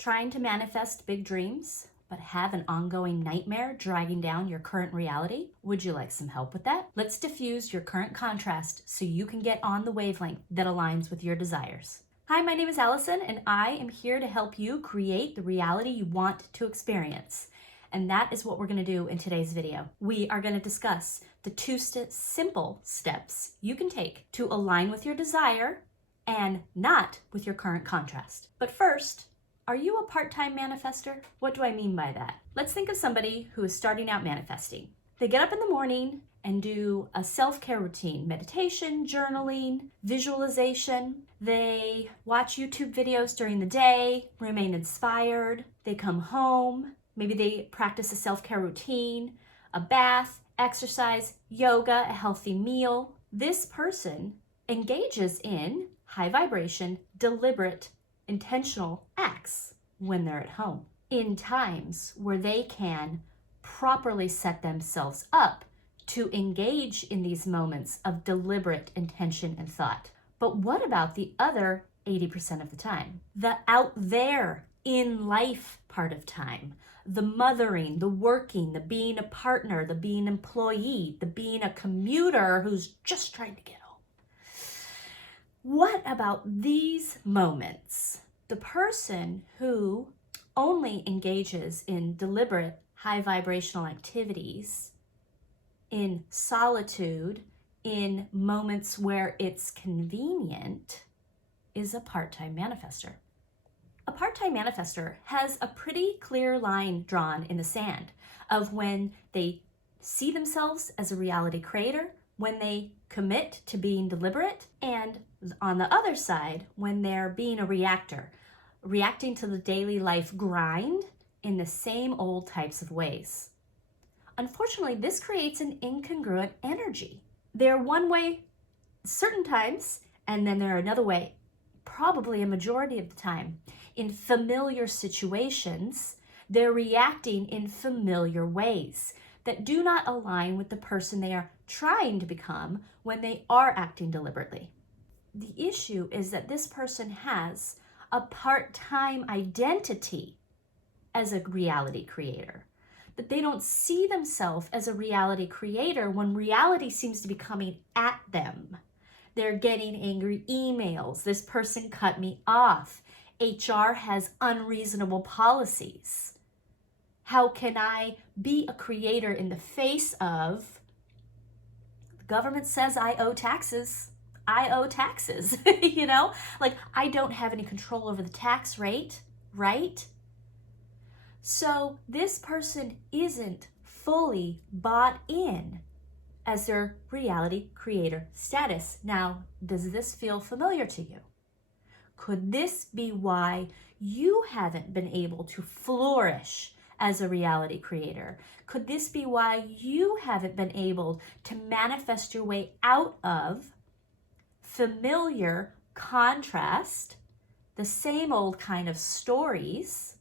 Trying to manifest big dreams, but have an ongoing nightmare dragging down your current reality? Would you like some help with that? Let's diffuse your current contrast so you can get on the wavelength that aligns with your desires. Hi, my name is Allison, and I am here to help you create the reality you want to experience. And that is what we're going to do in today's video. We are going to discuss the two simple steps you can take to align with your desire and not with your current contrast. But first, are you a part-time manifestor? What do I mean by that? Let's think of somebody who is starting out manifesting. They get up in the morning and do a self-care routine, meditation, journaling, visualization. They watch YouTube videos during the day, remain inspired. They come home. Maybe they practice a self-care routine, a bath, exercise, yoga, a healthy meal. This person engages in high vibration, deliberate, intentional acts when they're at home, in times where they can properly set themselves up to engage in these moments of deliberate intention and thought. But what about the other 80% of the time? The out there in life part of time. The mothering, the working, the being a partner, the being an employee, the being a commuter who's just trying to get home. What about these moments? The person who only engages in deliberate high vibrational activities, in solitude, in moments where it's convenient, is a part-time manifestor. A part-time manifestor has a pretty clear line drawn in the sand of when they see themselves as a reality creator, when they commit to being deliberate, and on the other side, when they're being a reactor, reacting to the daily life grind in the same old types of ways. Unfortunately, this creates an incongruent energy. They're one way certain times, and then they're another way probably a majority of the time. In familiar situations, they're reacting in familiar ways that do not align with the person they are trying to become when they are acting deliberately. The issue is that this person has a part-time identity as a reality creator, that they don't see themselves as a reality creator when reality seems to be coming at them. They're getting angry emails. This person cut me off. HR has unreasonable policies. How can I be a creator in the face of the government says I owe taxes? I owe taxes, you know? Like, I don't have any control over the tax rate, right? So this person isn't fully bought in as their reality creator status. Now, does this feel familiar to you? Could this be why you haven't been able to flourish as a reality creator? Could this be why you haven't been able to manifest your way out of familiar contrast, the same old kind of stories?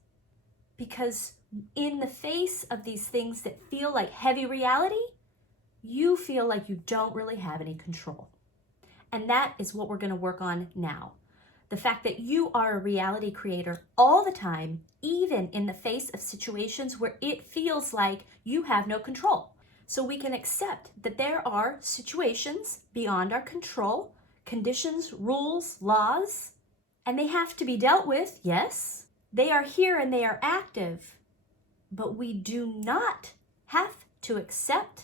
Because in the face of these things that feel like heavy reality, you feel like you don't really have any control. And that is what we're going to work on now. The fact that you are a reality creator all the time, even in the face of situations where it feels like you have no control. So we can accept that there are situations beyond our control, conditions, rules, laws, and they have to be dealt with, yes. They are here and they are active, but we do not have to accept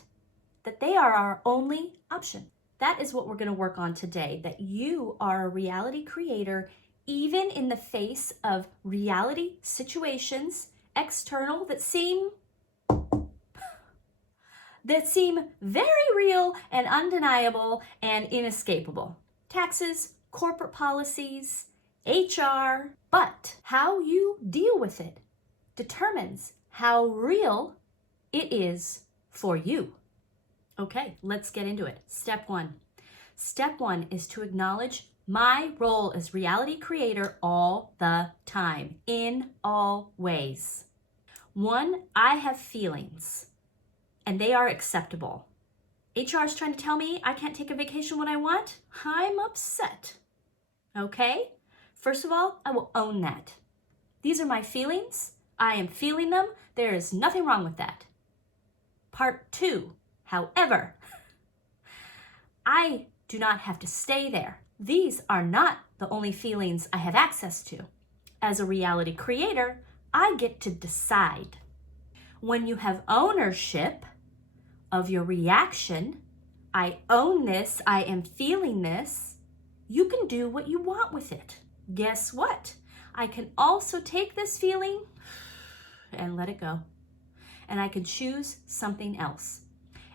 that they are our only option. That is what we're going to work on today, that you are a reality creator even in the face of reality situations, external, that seem very real and undeniable and inescapable. Taxes, corporate policies, HR, but how you deal with it determines how real it is for you. Okay, let's get into it. Step one. Step one is to acknowledge my role as reality creator all the time, in all ways. One, I have feelings, and they are acceptable. HR is trying to tell me I can't take a vacation when I want. I'm upset. Okay? First of all, I will own that. These are my feelings. I am feeling them. There is nothing wrong with that. Part 2, however, I do not have to stay there. These are not the only feelings I have access to. As a reality creator, I get to decide. When you have ownership of your reaction, I own this, I am feeling this, you can do what you want with it. Guess what? I can also take this feeling and let it go. And I can choose something else.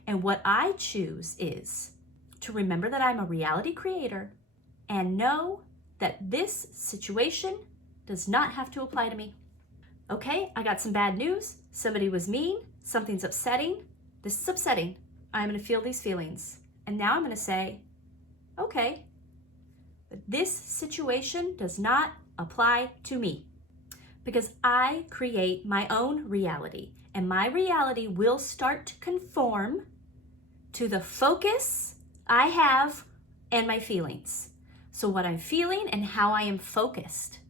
And what I choose is to remember that I'm a reality creator and know that this situation does not have to apply to me. Okay, I got some bad news. Somebody was mean. Something's upsetting. This is upsetting. I'm going to feel these feelings. And now I'm going to say, okay, but this situation does not apply to me because I create my own reality, and my reality will start to conform to the focus I have and my feelings. So what I'm feeling and how I am focused.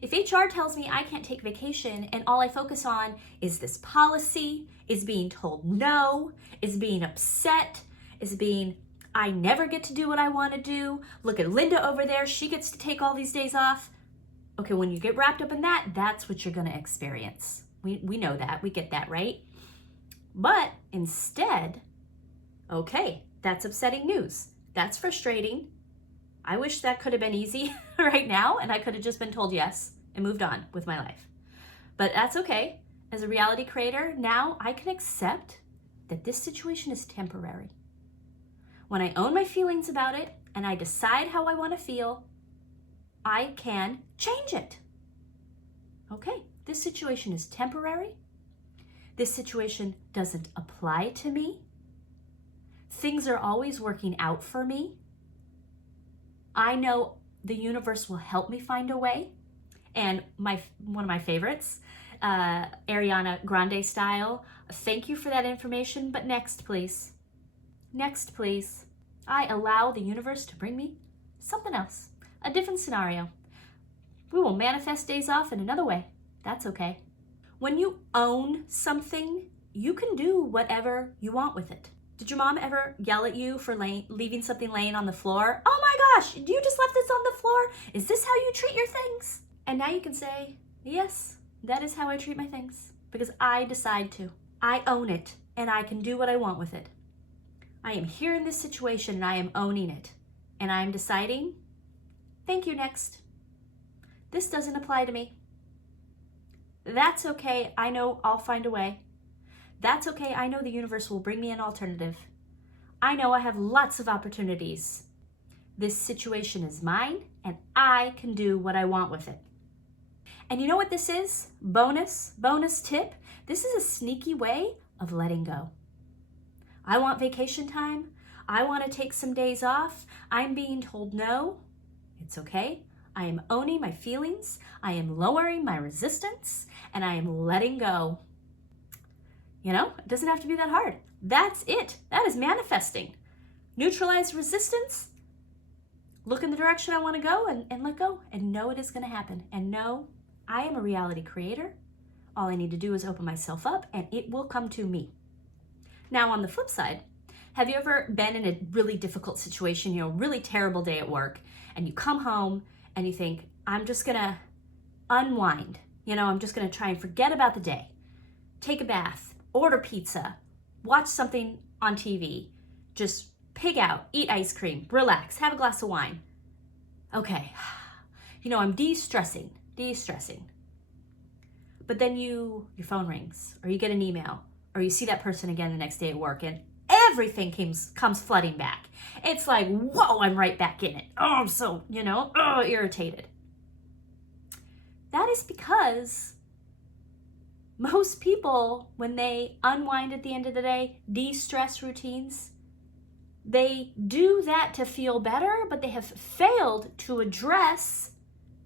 If HR tells me I can't take vacation and all I focus on is this policy, is being told no, is being upset, is being, I never get to do what I want to do. Look at Linda over there. She gets to take all these days off. Okay, when you get wrapped up in that, that's what you're going to experience. We know that. We get that, right? But instead, okay, that's upsetting news. That's frustrating. I wish that could have been easy right now and I could have just been told yes and moved on with my life. But that's okay. As a reality creator, now I can accept that this situation is temporary. When I own my feelings about it and I decide how I want to feel, I can change it. Okay, this situation is temporary. This situation doesn't apply to me. Things are always working out for me. I know the universe will help me find a way. And one of my favorites, Ariana Grande style, thank you for that information, but next, please. Next, please. I allow the universe to bring me something else, a different scenario. We will manifest days off in another way. That's okay. When you own something, you can do whatever you want with it. Did your mom ever yell at you for leaving something laying on the floor? Oh my gosh, you just left this on the floor? Is this how you treat your things? And now you can say, yes, that is how I treat my things because I decide to. I own it and I can do what I want with it. I am here in this situation and I am owning it. And I am deciding, thank you, next. This doesn't apply to me. That's okay. I know I'll find a way. That's okay. I know the universe will bring me an alternative. I know I have lots of opportunities. This situation is mine and I can do what I want with it. And you know what this is? Bonus tip. This is a sneaky way of letting go. I want vacation time. I want to take some days off. I'm being told no. It's okay. I am owning my feelings. I am lowering my resistance and I am letting go. You know, it doesn't have to be that hard. That's it. That is manifesting. Neutralize resistance. Look in the direction I want to go and let go and know it is going to happen. And know I am a reality creator. All I need to do is open myself up and it will come to me. Now, on the flip side, have you ever been in a really difficult situation, really terrible day at work, and you come home and you think, I'm just going to unwind. I'm just going to try and forget about the day. Take a bath, order pizza, watch something on TV, just pig out, eat ice cream, relax, have a glass of wine. Okay, I'm de-stressing. But then your phone rings, or you get an email, or you see that person again the next day at work, and everything comes flooding back. It's like, whoa, I'm right back in it. Oh, I'm so, irritated. That is because most people, when they unwind at the end of the day, de-stress routines, they do that to feel better, but they have failed to address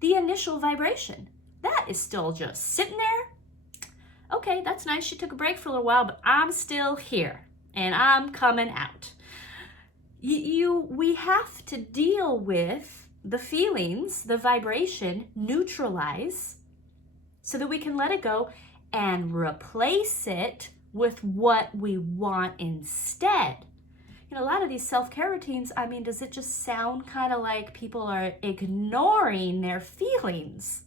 the initial vibration. That is still just sitting there. Okay, that's nice. She took a break for a little while, but I'm still here and I'm coming out. We have to deal with the feelings, the vibration, neutralize, so that we can let it go and replace it with what we want instead. You know, a lot of these self-care routines, I mean, does it just sound kind of like people are ignoring their feelings?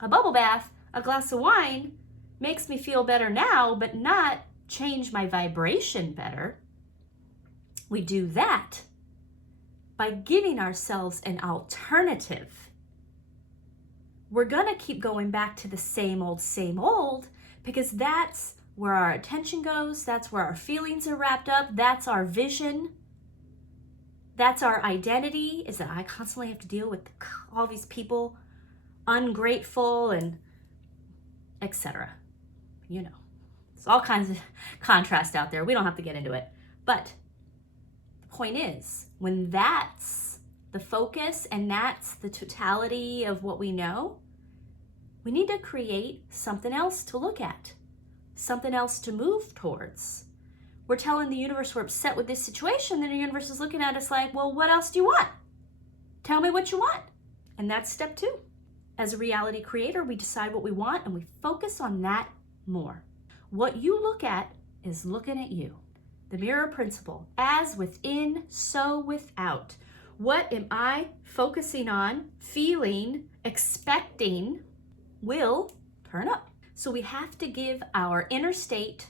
A bubble bath, a glass of wine makes me feel better now, but not change my vibration better. We do that by giving ourselves an alternative. We're gonna keep going back to the same old, because that's where our attention goes, that's where our feelings are wrapped up, that's our vision, that's our identity, is that I constantly have to deal with all these people, ungrateful and etc. You know, there's all kinds of contrast out there. We don't have to get into it. But the point is, when that's the focus and that's the totality of what we know, we need to create something else to look at, something else to move towards. We're telling the universe we're upset with this situation, then the universe is looking at us like, well, what else do you want? Tell me what you want. And that's step 2. As a reality creator, we decide what we want and we focus on that more. What you look at is looking at you. The mirror principle, as within, so without. What am I focusing on, feeling, expecting will turn up. So we have to give our inner state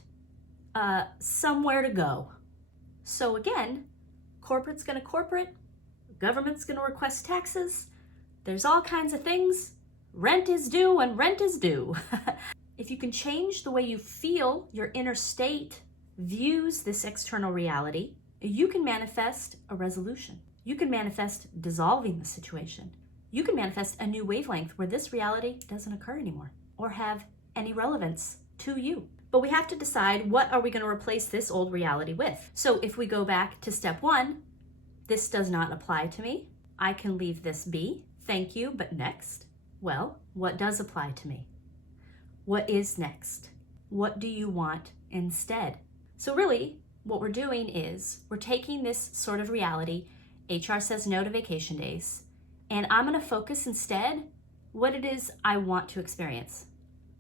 somewhere to go. So again, corporate's gonna corporate, government's gonna request taxes, there's all kinds of things. Rent is due when rent is due. If you can change the way you feel, your inner state views this external reality, you can manifest a resolution. You can manifest dissolving the situation. You can manifest a new wavelength where this reality doesn't occur anymore or have any relevance to you. But we have to decide, what are we going to replace this old reality with? So if we go back to step 1, this does not apply to me. I can leave this be. Thank you, but next. Well, what does apply to me? What is next? What do you want instead? So really, what we're doing is we're taking this sort of reality, HR says no to vacation days, and I'm going to focus instead what it is I want to experience.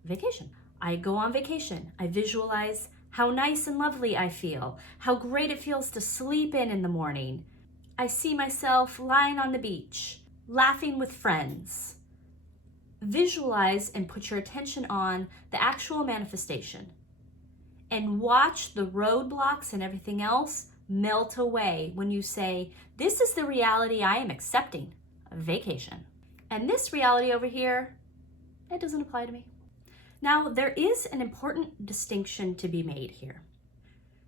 Vacation. I go on vacation. I visualize how nice and lovely I feel, how great it feels to sleep in the morning. I see myself lying on the beach, laughing with friends. Visualize and put your attention on the actual manifestation and watch the roadblocks and everything else melt away when you say, this is the reality I am accepting, a vacation. And this reality over here, it doesn't apply to me. Now, there is an important distinction to be made here.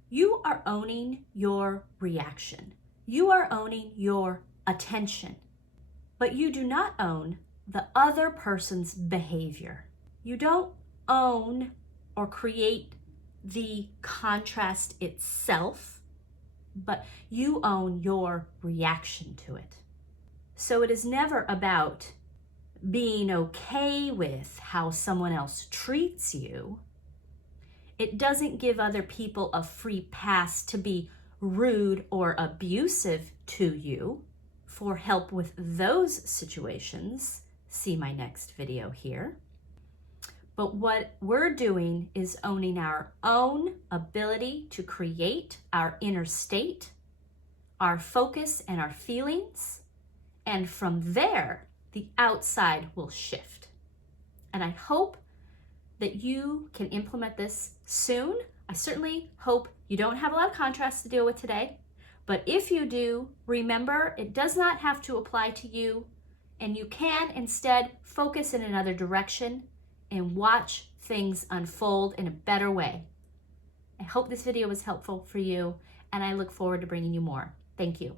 You are owning your reaction. You are owning your attention, but you do not own the other person's behavior. You don't own or create the contrast itself, but you own your reaction to it. So it is never about being okay with how someone else treats you. It doesn't give other people a free pass to be rude or abusive to you. For help with those situations, see my next video here. But what we're doing is owning our own ability to create our inner state, our focus and our feelings, and from there, the outside will shift. And I hope that you can implement this soon. I certainly hope you don't have a lot of contrast to deal with today. But if you do, remember, it does not have to apply to you, and you can instead focus in another direction and watch things unfold in a better way. I hope this video was helpful for you, and I look forward to bringing you more. Thank you.